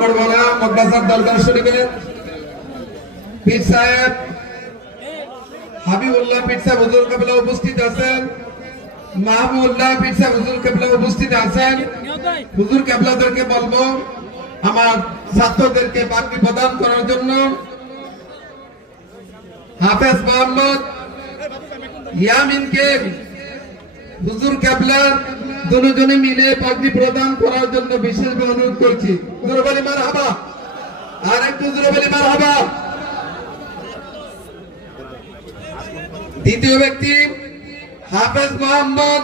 করবো না। মকবাজার দরবার শরীফের পীর সাহেব হাবিবুল্লাহ পীর সাহেব হুজুর কেবলা উপস্থিত আছেন। মাহবুবুল্লাহ পীর সাহেব হুজুর কেবলা উপস্থিত আছেন। হুজুর কেবলাদেরকে বলবো আমার ছাত্রদেরকে পাগড়ি প্রদান করার জন্য। হাফেজ মোহাম্মদ ইয়ামিনকে হুজুর কেবলা দুজনে মিলে পাগড়ি প্রদান করার জন্য বিশেষভাবে অনুরোধ করছি। জোরে বলি মারহাবা, আর একটু জোরে বলি মারহাবা। দ্বিতীয় ব্যক্তি হাফেজ মোহাম্মদ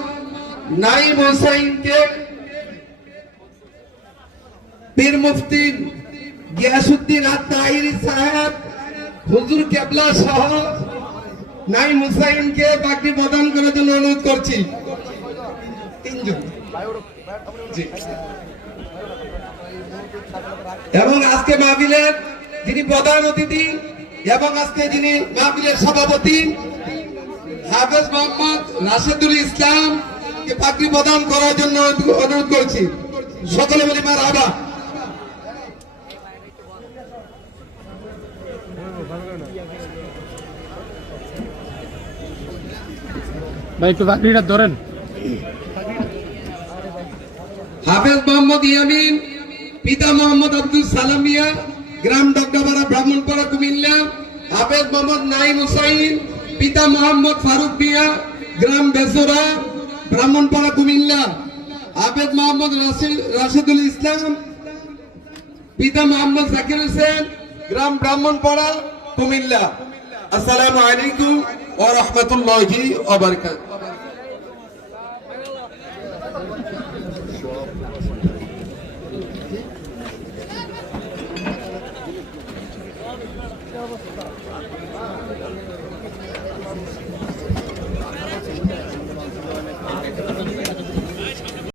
নাইম হোসেনকে পীর মুফতি গিয়াসউদ্দিন আত-তাহিরি সাহেব হুজুর কেবলা সহ নাইম হোসেনকে পাগড়ি প্রদান করার জন্য অনুরোধ করছি। তিনজন। এবং আজকে মাহফিলের যিনি প্রধান অতিথি এবং আজকে যিনি মাহফিলের সভাপতি হাফেজ মোহাম্মদ রাশেদুল ইসলাম কে পাগড়ি প্রদান করার জন্য অনুরোধ করছি। সকলে বলি মারহাবা। ভাই একটু পাগড়িটা ধরেন। হাফেজ মোহাম্মদ ইয়ামিন পিতা মোহাম্মদ আব্দুল সালাম মিয়া, গ্রাম ডগডাবাড়া, ব্রাহ্মণপাড়া, কুমিল্লা। হাফেজ মোহাম্মদ নাইম হুসাইন পিতা মোহাম্মদ ফারুক মিয়া, গ্রাম বেসরা, ব্রাহ্মণপাড়া, কুমিল্লা। হাফেজ মোহাম্মদ রাশেদুল ইসলাম পিতা মোহাম্মদ জাকির হোসেন, গ্রাম ব্রাহ্মণপাড়া, কুমিল্লা। আসসালামু আলাইকুম ওয়া রাহমাতুল্লাহি ওয়া বারাকাতুহু।